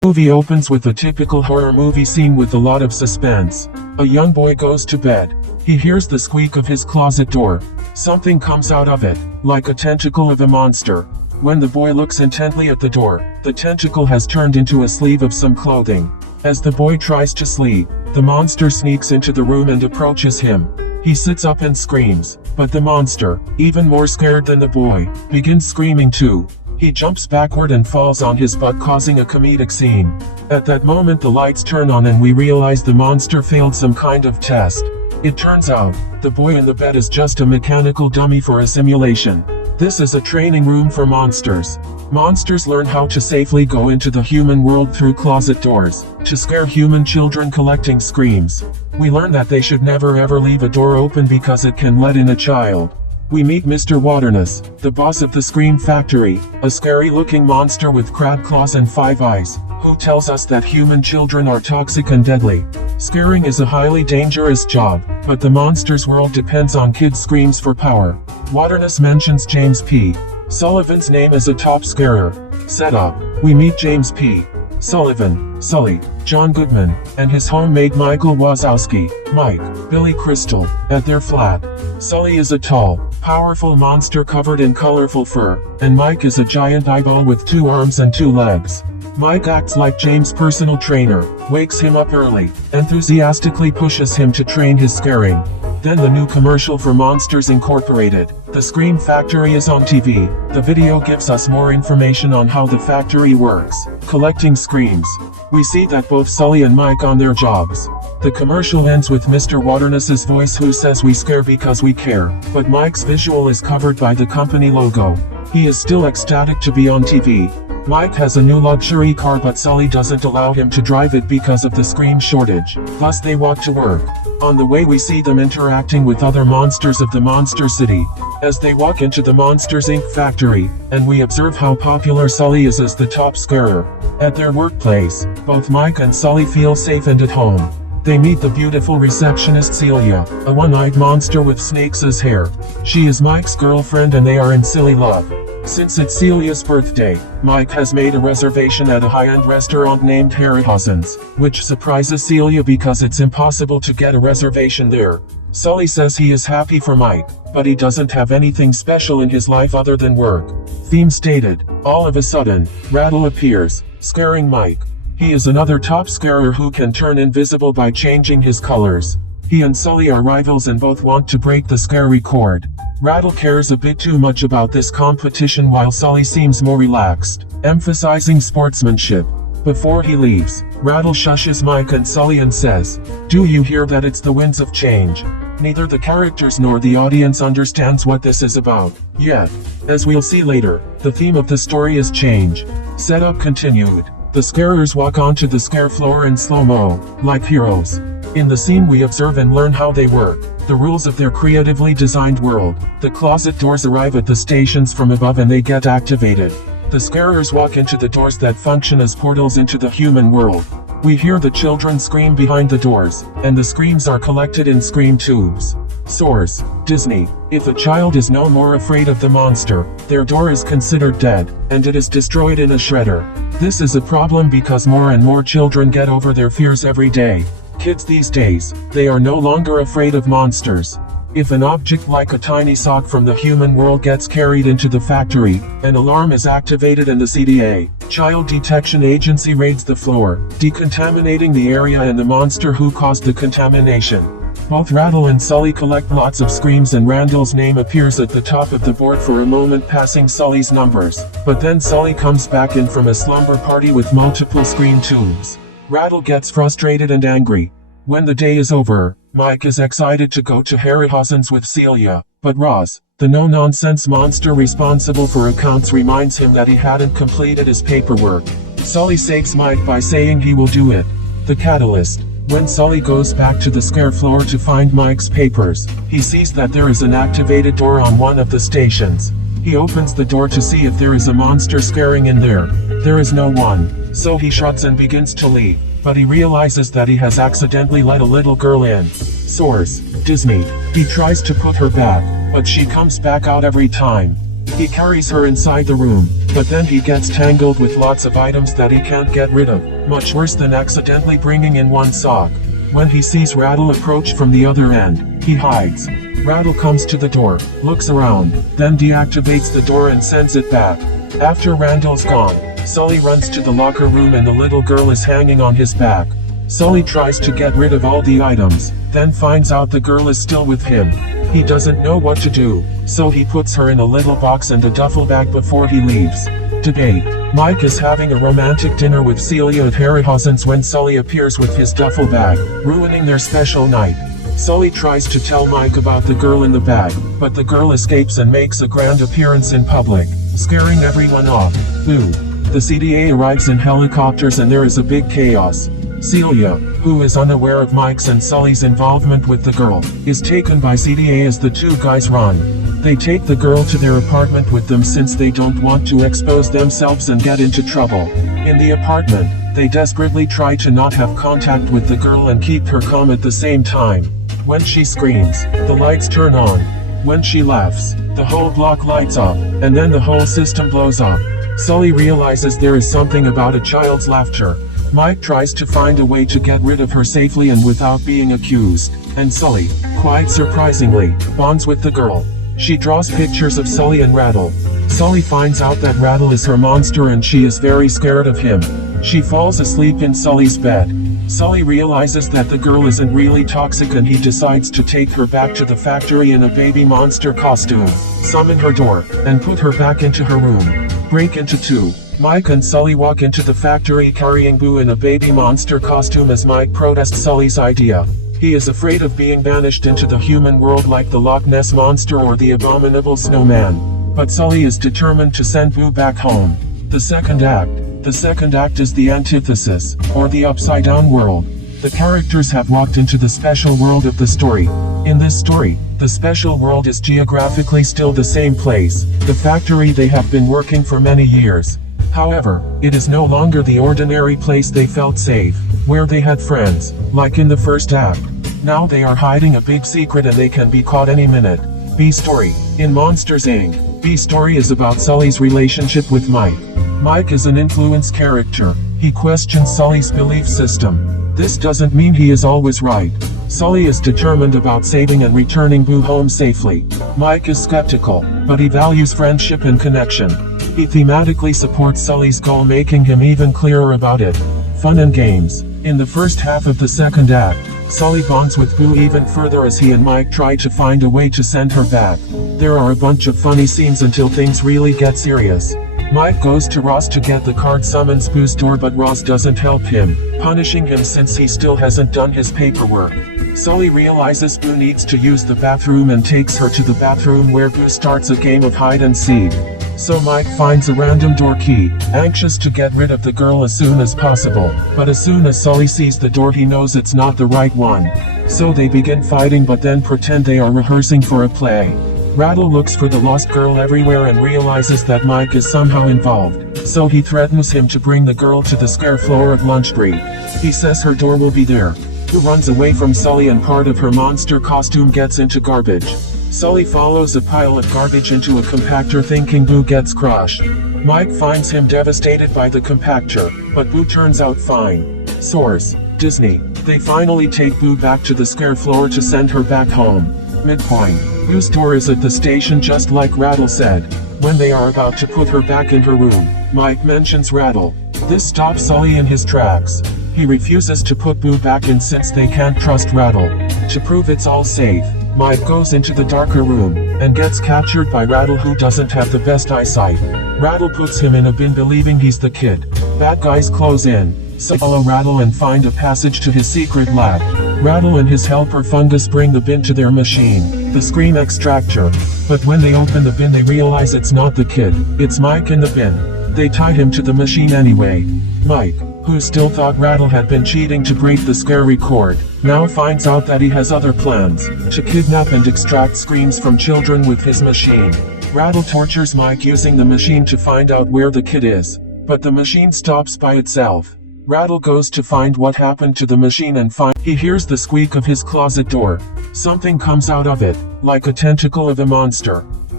Movie opens with a typical horror movie scene with a lot of suspense. A young boy goes to bed. He hears the squeak of his closet door. Something comes out of it, like a tentacle of a monster. When the boy looks intently at the door, the tentacle has turned into a sleeve of some clothing. As the boy tries to sleep, the monster sneaks into the room and approaches him. He sits up and screams, but the monster, even more scared than the boy, begins screaming too. He jumps backward and falls on his butt, causing a comedic scene. At that moment the lights turn on and we realize the monster failed some kind of test. It turns out, the boy in the bed is just a mechanical dummy for a simulation. This is a training room for monsters. Monsters learn how to safely go into the human world through closet doors, to scare human children collecting screams. We learn that they should never ever leave a door open because it can let in a child. We meet Mr. Waterness, the boss of the Scream Factory, a scary-looking monster with crab claws and 5 eyes, who tells us that human children are toxic and deadly. Scaring is a highly dangerous job, but the monster's world depends on kids' screams for power. Waterness mentions James P. Sullivan's name as a top scarer. Setup: we meet James P. Sullivan, Sully, John Goodman, and his homemate Michael Wazowski, Mike, Billy Crystal, at their flat. Sully is a tall, powerful monster covered in colorful fur, and Mike is a giant eyeball with 2 arms and 2 legs. Mike acts like James' personal trainer, wakes him up early, enthusiastically pushes him to train his scaring. Then the new commercial for Monsters Incorporated. The Scream Factory is on TV. The video gives us more information on how the factory works, collecting screams. We see that both Sully and Mike on their jobs. The commercial ends with Mr. Waterness's voice who says we scare because we care, but Mike's visual is covered by the company logo. He is still ecstatic to be on TV. Mike has a new luxury car but Sully doesn't allow him to drive it because of the scream shortage. Thus they walk to work. On the way we see them interacting with other monsters of the Monster City. As they walk into the MonsterINC factory, and we observe how popular Sully is as the top scarer. At their workplace, both Mike and Sully feel safe and at home. They meet the beautiful receptionist Celia, a one-eyed monster with snakes as hair. She is Mike's girlfriend and they are in silly love. Since it's Celia's birthday, Mike has made a reservation at a high-end restaurant named Harryhausen's, which surprises Celia because it's impossible to get a reservation there. Sully says he is happy for Mike, but he doesn't have anything special in his life other than work. Theme stated. All of a sudden, Rattle appears, scaring Mike. He is another top scarer who can turn invisible by changing his colors. He and Sully are rivals and both want to break the scare record. Rattle cares a bit too much about this competition while Sully seems more relaxed, emphasizing sportsmanship. Before he leaves, Rattle shushes Mike and Sully and says, "Do you hear that? It's the winds of change." Neither the characters nor the audience understands what this is about, yet. As we'll see later, the theme of the story is change. Setup continued. The scarers walk onto the scare floor in slow-mo, like heroes. In the scene we observe and learn how they work, the rules of their creatively designed world. The closet doors arrive at the stations from above and they get activated. The scarers walk into the doors that function as portals into the human world. We hear the children scream behind the doors, and the screams are collected in scream tubes. Source: Disney. If a child is no more afraid of the monster, their door is considered dead, and it is destroyed in a shredder. This is a problem because more and more children get over their fears every day. Kids these days, they are no longer afraid of monsters. If an object like a tiny sock from the human world gets carried into the factory, an alarm is activated and the CDA, Child Detection Agency, raids the floor, decontaminating the area and the monster who caused the contamination. Both Rattle and Sully collect lots of screams and Randall's name appears at the top of the board for a moment, passing Sully's numbers. But then Sully comes back in from a slumber party with multiple scream tubes. Rattle gets frustrated and angry. When the day is over, Mike is excited to go to Harryhausen's with Celia, but Roz, the no-nonsense monster responsible for accounts, reminds him that he hadn't completed his paperwork. Sully saves Mike by saying he will do it. The catalyst. When Sully goes back to the scare floor to find Mike's papers, he sees that there is an activated door on one of the stations. He opens the door to see if there is a monster scaring in there. There is no one, so he shrugs and begins to leave, but he realizes that he has accidentally let a little girl in. Source: Disney. He tries to put her back, but she comes back out every time. He carries her inside the room, but then he gets tangled with lots of items that he can't get rid of, much worse than accidentally bringing in one sock. When he sees Rattle approach from the other end, he hides. Rattle comes to the door, looks around, then deactivates the door and sends it back. After Randall's gone, Sully runs to the locker room and the little girl is hanging on his back. Sully tries to get rid of all the items, then finds out the girl is still with him. He doesn't know what to do, so he puts her in a little box and a duffel bag before he leaves. Today, Mike is having a romantic dinner with Celia at Harryhausen's when Sully appears with his duffel bag, ruining their special night. Sully tries to tell Mike about the girl in the bag, but the girl escapes and makes a grand appearance in public, scaring everyone off. Boo! The CDA arrives in helicopters and there is a big chaos. Celia, who is unaware of Mike's and Sully's involvement with the girl, is taken by CDA as the two guys run. They take the girl to their apartment with them since they don't want to expose themselves and get into trouble. In the apartment, they desperately try to not have contact with the girl and keep her calm at the same time. When she screams, the lights turn on. When she laughs, the whole block lights up, and then the whole system blows up. Sully realizes there is something about a child's laughter. Mike tries to find a way to get rid of her safely and without being accused, and Sully, quite surprisingly, bonds with the girl. She draws pictures of Sully and Rattle. Sully finds out that Rattle is her monster and she is very scared of him. She falls asleep in Sully's bed. Sully realizes that the girl isn't really toxic and he decides to take her back to the factory in a baby monster costume, summon her door, and put her back into her room. Break into two. Mike and Sully walk into the factory carrying Boo in a baby monster costume as Mike protests Sully's idea. He is afraid of being banished into the human world like the Loch Ness Monster or the abominable snowman. But Sully is determined to send Boo back home. The second act. The second act is the antithesis, or the upside-down world. The characters have walked into the special world of the story. In this story, the special world is geographically still the same place, the factory they have been working for many years. However, it is no longer the ordinary place they felt safe, where they had friends, like in the first act. Now they are hiding a big secret and they can be caught any minute. B story. In Monsters Inc., B story is about Sully's relationship with Mike. Mike is an influence character. He questions Sully's belief system. This doesn't mean he is always right. Sully is determined about saving and returning Boo home safely. Mike is skeptical, but he values friendship and connection. He thematically supports Sully's goal, making him even clearer about it. Fun and games. In the first half of the second act, Sully bonds with Boo even further as he and Mike try to find a way to send her back. There are a bunch of funny scenes until things really get serious. Mike goes to Ross to get the card summons Boo's door, but Ross doesn't help him, punishing him since he still hasn't done his paperwork. Sully realizes Boo needs to use the bathroom and takes her to the bathroom where Boo starts a game of hide and seek. So Mike finds a random door key, anxious to get rid of the girl as soon as possible. But as soon as Sully sees the door, he knows it's not the right one. So they begin fighting but then pretend they are rehearsing for a play. Rattle looks for the lost girl everywhere and realizes that Mike is somehow involved, so he threatens him to bring the girl to the scare floor at lunch break. He says her door will be there. Boo runs away from Sully and part of her monster costume gets into garbage. Sully follows a pile of garbage into a compactor thinking Boo gets crushed. Mike finds him devastated by the compactor, but Boo turns out fine. Source: Disney. They finally take Boo back to the scare floor to send her back home. Midpoint. Boo's door is at the station just like Rattle said. When they are about to put her back in her room, Mike mentions Rattle. This stops Sully in his tracks. He refuses to put Boo back in since they can't trust Rattle. To prove it's all safe, Mike goes into the darker room, and gets captured by Rattle, who doesn't have the best eyesight. Rattle puts him in a bin believing he's the kid. Bad guys close in, so follow Rattle and find a passage to his secret lab. Rattle and his helper Fungus bring the bin to their machine, the Scream Extractor. But when they open the bin they realize it's not the kid, it's Mike in the bin. They tie him to the machine anyway. Mike, who still thought Rattle had been cheating to break the scare record, now finds out that he has other plans, to kidnap and extract screams from children with his machine. Rattle tortures Mike using the machine to find out where the kid is, but the machine stops by itself. Rattle goes to find what happened to the machine and he hears the squeak of his closet door. Something comes out of it, like a tentacle of a monster.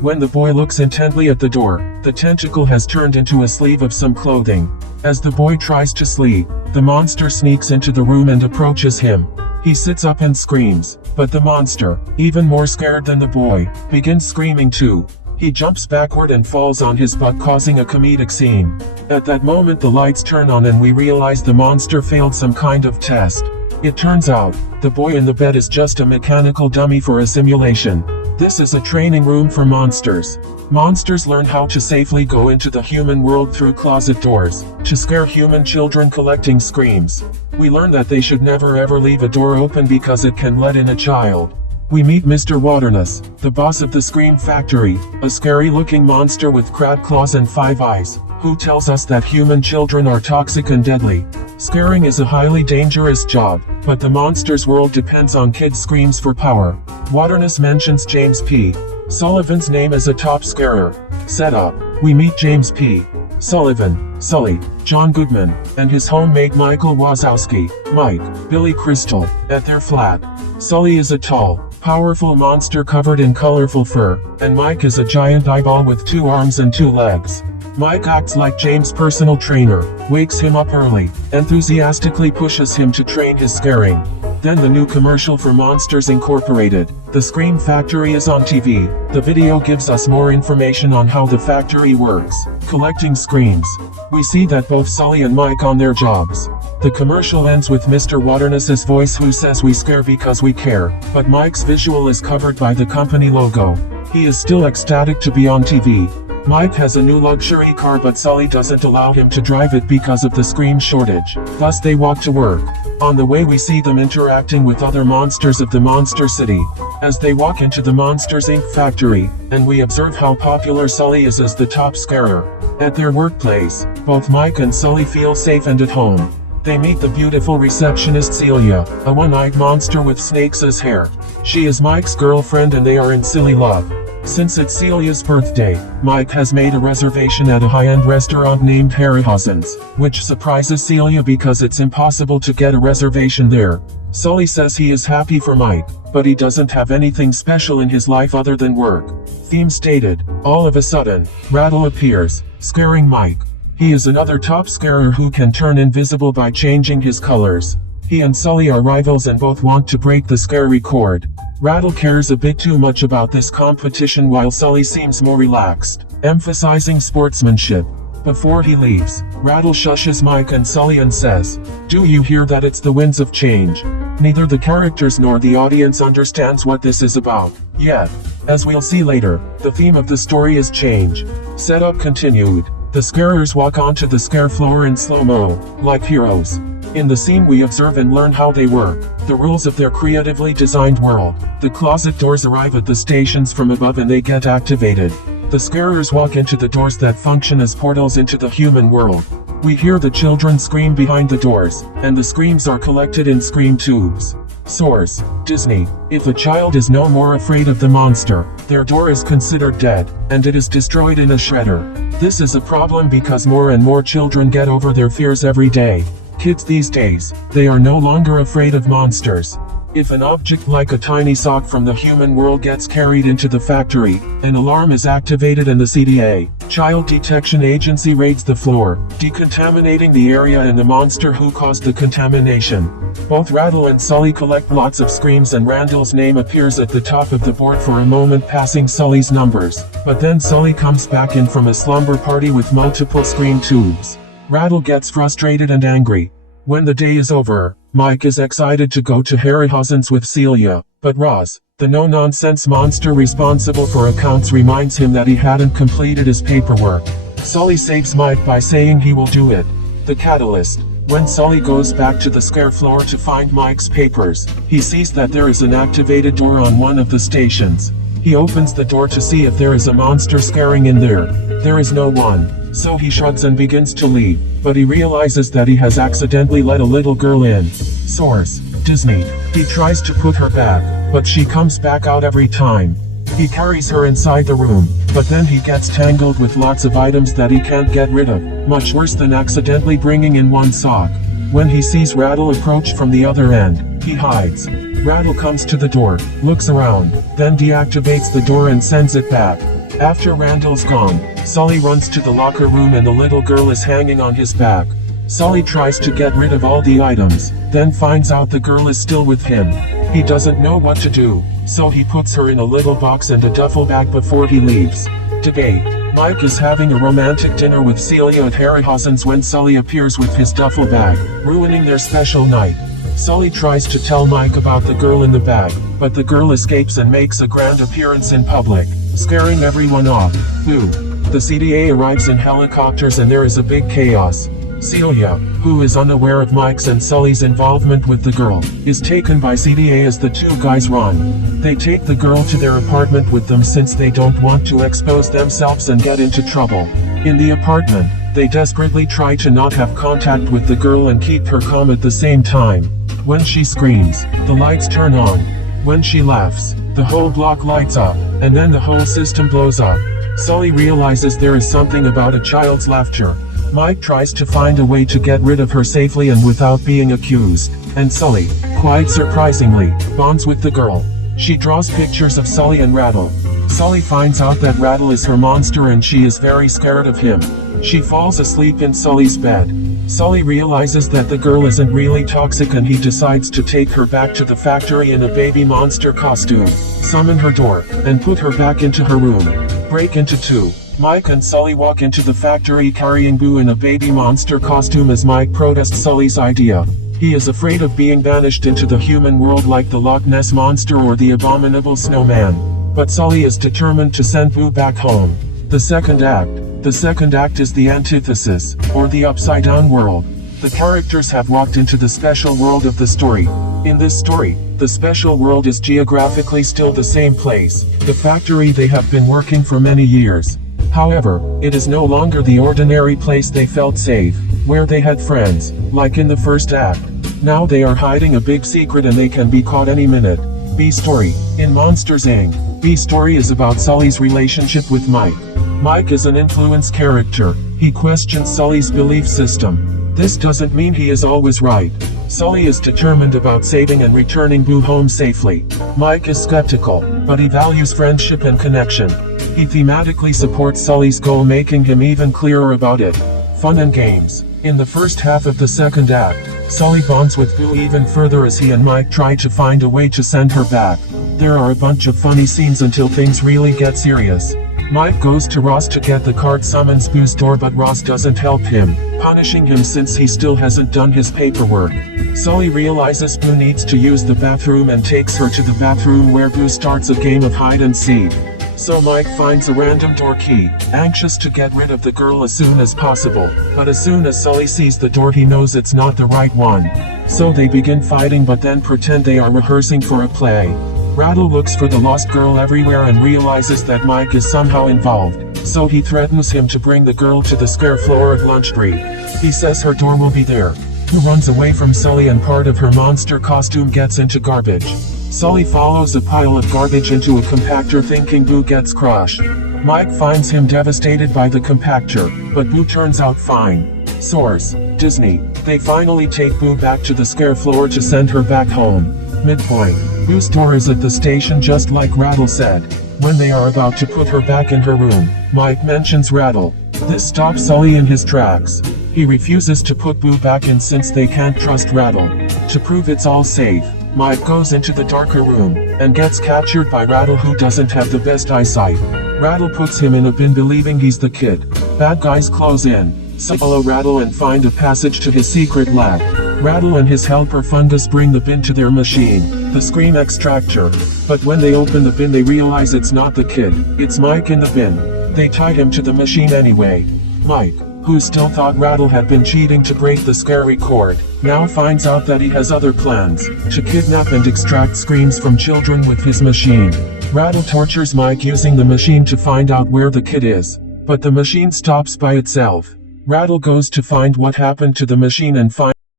When the boy looks intently at the door, the tentacle has turned into a sleeve of some clothing. As the boy tries to sleep, the monster sneaks into the room and approaches him. He sits up and screams, but the monster, even more scared than the boy, begins screaming too. He jumps backward and falls on his butt, causing a comedic scene. At that moment the lights turn on and we realize the monster failed some kind of test. It turns out, the boy in the bed is just a mechanical dummy for a simulation. This is a training room for monsters. Monsters learn how to safely go into the human world through closet doors, to scare human children collecting screams. We learn that they should never ever leave a door open because it can let in a child. We meet Mr. Waterness, the boss of the Scream Factory, a scary-looking monster with crab claws and 5 eyes, who tells us that human children are toxic and deadly. Scaring is a highly dangerous job, but the monster's world depends on kids' screams for power. Waterness mentions James P. Sullivan's name as a top scarer. Set up, we meet James P. Sullivan, Sully, John Goodman, and his homemate Michael Wazowski, Mike, Billy Crystal, at their flat. Sully is a tall, powerful monster covered in colorful fur, and Mike is a giant eyeball with 2 arms and 2 legs. Mike acts like James' personal trainer, wakes him up early, enthusiastically pushes him to train his scaring. Then the new commercial for Monsters Incorporated, the Scream Factory, is on TV. The video gives us more information on how the factory works, collecting screams. We see that both Sully and Mike on their jobs. The commercial ends with Mr. Waterness's voice, who says we scare because we care, but Mike's visual is covered by the company logo. He is still ecstatic to be on TV. Mike has a new luxury car, but Sully doesn't allow him to drive it because of the scream shortage. Thus they walk to work. On the way we see them interacting with other monsters of the Monster City. As they walk into the Monsters Inc. factory, and we observe how popular Sully is as the top scarer. At their workplace, both Mike and Sully feel safe and at home. They meet the beautiful receptionist Celia, a one-eyed monster with snakes as hair. She is Mike's girlfriend and they are in silly love. Since it's Celia's birthday, Mike has made a reservation at a high-end restaurant named Harryhausen's, which surprises Celia because it's impossible to get a reservation there. Sully says he is happy for Mike, but he doesn't have anything special in his life other than work. Theme stated. All of a sudden, Rattle appears, scaring Mike. He is another top scarer who can turn invisible by changing his colors. He and Sully are rivals and both want to break the scare record. Rattle cares a bit too much about this competition while Sully seems more relaxed, emphasizing sportsmanship. Before he leaves, Rattle shushes Mike and Sully and says, "Do you hear that? It's the winds of change." Neither the characters nor the audience understands what this is about, yet. As we'll see later, the theme of the story is change. Setup continued. The scarers walk onto the scare floor in slow-mo, like heroes. In the scene we observe and learn how they work, the rules of their creatively designed world. The closet doors arrive at the stations from above and they get activated. The scarers walk into the doors that function as portals into the human world. We hear the children scream behind the doors, and the screams are collected in scream tubes. Source: Disney. If a child is no more afraid of the monster, their door is considered dead, and it is destroyed in a shredder. This is a problem because more and more children get over their fears every day. Kids these days, they are no longer afraid of monsters. If an object like a tiny sock from the human world gets carried into the factory, an alarm is activated and the CDA, Child Detection Agency, raids the floor, decontaminating the area and the monster who caused the contamination. Both Rattle and Sully collect lots of screams and Randall's name appears at the top of the board for a moment, passing Sully's numbers. But then Sully comes back in from a slumber party with multiple scream tubes. Rattle gets frustrated and angry. When the day is over, Mike is excited to go to Harryhausen's with Celia, but Roz, the no-nonsense monster responsible for accounts, reminds him that he hadn't completed his paperwork. Sully saves Mike by saying he will do it. The catalyst. When Sully goes back to the scare floor to find Mike's papers, he sees that there is an activated door on one of the stations. He opens the door to see if there is a monster scaring in there. There is no one, so he shrugs and begins to leave, but he realizes that he has accidentally let a little girl in. Source: Disney. He tries to put her back, but she comes back out every time. He carries her inside the room, but then he gets tangled with lots of items that he can't get rid of, much worse than accidentally bringing in one sock. When he sees Rattle approach from the other end, he hides. Rattle comes to the door, looks around, then deactivates the door and sends it back. After Randall's gone, Sully runs to the locker room and the little girl is hanging on his back. Sully tries to get rid of all the items, then finds out the girl is still with him. He doesn't know what to do, so he puts her in a little box and a duffel bag before he leaves. Today, Mike is having a romantic dinner with Celia at Harryhausen's when Sully appears with his duffel bag, ruining their special night. Sully tries to tell Mike about the girl in the bag, but the girl escapes and makes a grand appearance in public, scaring everyone off. Boo! The CDA arrives in helicopters and there is a big chaos. Celia, who is unaware of Mike's and Sully's involvement with the girl, is taken by CDA as the two guys run. They take the girl to their apartment with them since they don't want to expose themselves and get into trouble. In the apartment, they desperately try to not have contact with the girl and keep her calm at the same time. When she screams, the lights turn on. When she laughs, the whole block lights up, and then the whole system blows up. Sully realizes there is something about a child's laughter. Mike tries to find a way to get rid of her safely and without being accused, and Sully, quite surprisingly, bonds with the girl. She draws pictures of Sully and Rattle. Sully finds out that Rattle is her monster and she is very scared of him. She falls asleep in Sully's bed. Sully realizes that the girl isn't really toxic and he decides to take her back to the factory in a baby monster costume, summon her door, and put her back into her room. Break into two. Mike and Sully walk into the factory carrying Boo in a baby monster costume as Mike protests Sully's idea. He is afraid of being banished into the human world like the Loch Ness Monster or the abominable snowman. But Sully is determined to send Boo back home. The second act. The second act is the antithesis, or the upside-down world. The characters have walked into the special world of the story. In this story, the special world is geographically still the same place, the factory they have been working for many years. However, it is no longer the ordinary place they felt safe, where they had friends, like in the first act. Now they are hiding a big secret and they can be caught any minute. B-Story. In Monsters Inc., B-Story is about Sully's relationship with Mike. Mike is an influence character. He questions Sully's belief system. This doesn't mean he is always right. Sully is determined about saving and returning Boo home safely. Mike is skeptical, but he values friendship and connection. He thematically supports Sully's goal, making him even clearer about it. Fun and games. In the first half of the second act, Sully bonds with Boo even further as he and Mike try to find a way to send her back. There are a bunch of funny scenes until things really get serious. Mike goes to Ross to get the card summons Boo's door, but Ross doesn't help him, punishing him since he still hasn't done his paperwork. Sully realizes Boo needs to use the bathroom and takes her to the bathroom where Boo starts a game of hide and seek. So Mike finds a random door key, anxious to get rid of the girl as soon as possible, but as soon as Sully sees the door he knows it's not the right one. So they begin fighting but then pretend they are rehearsing for a play. Rattle looks for the lost girl everywhere and realizes that Mike is somehow involved, so he threatens him to bring the girl to the scare floor at lunch break. He says her door will be there. Boo runs away from Sully and part of her monster costume gets into garbage. Sully follows a pile of garbage into a compactor thinking Boo gets crushed. Mike finds him devastated by the compactor, but Boo turns out fine. Source: Disney. They finally take Boo back to the scare floor to send her back home. Midpoint. Boo's door is at the station just like Rattle said. When they are about to put her back in her room, Mike mentions Rattle. This stops Sully in his tracks. He refuses to put Boo back in since they can't trust Rattle. To prove it's all safe, Mike goes into the darker room, and gets captured by Rattle, who doesn't have the best eyesight. Rattle puts him in a bin believing he's the kid. Bad guys close in, follow Rattle and find a passage to his secret lab. Rattle and his helper Fungus bring the bin to their machine, the Scream Extractor. But when they open the bin they realize it's not the kid, it's Mike in the bin. They tie him to the machine anyway. Mike, who still thought Rattle had been cheating to break the scary cord, now finds out that he has other plans, to kidnap and extract screams from children with his machine. Rattle tortures Mike using the machine to find out where the kid is, but the machine stops by itself. Rattle goes to find what happened to the machine and finds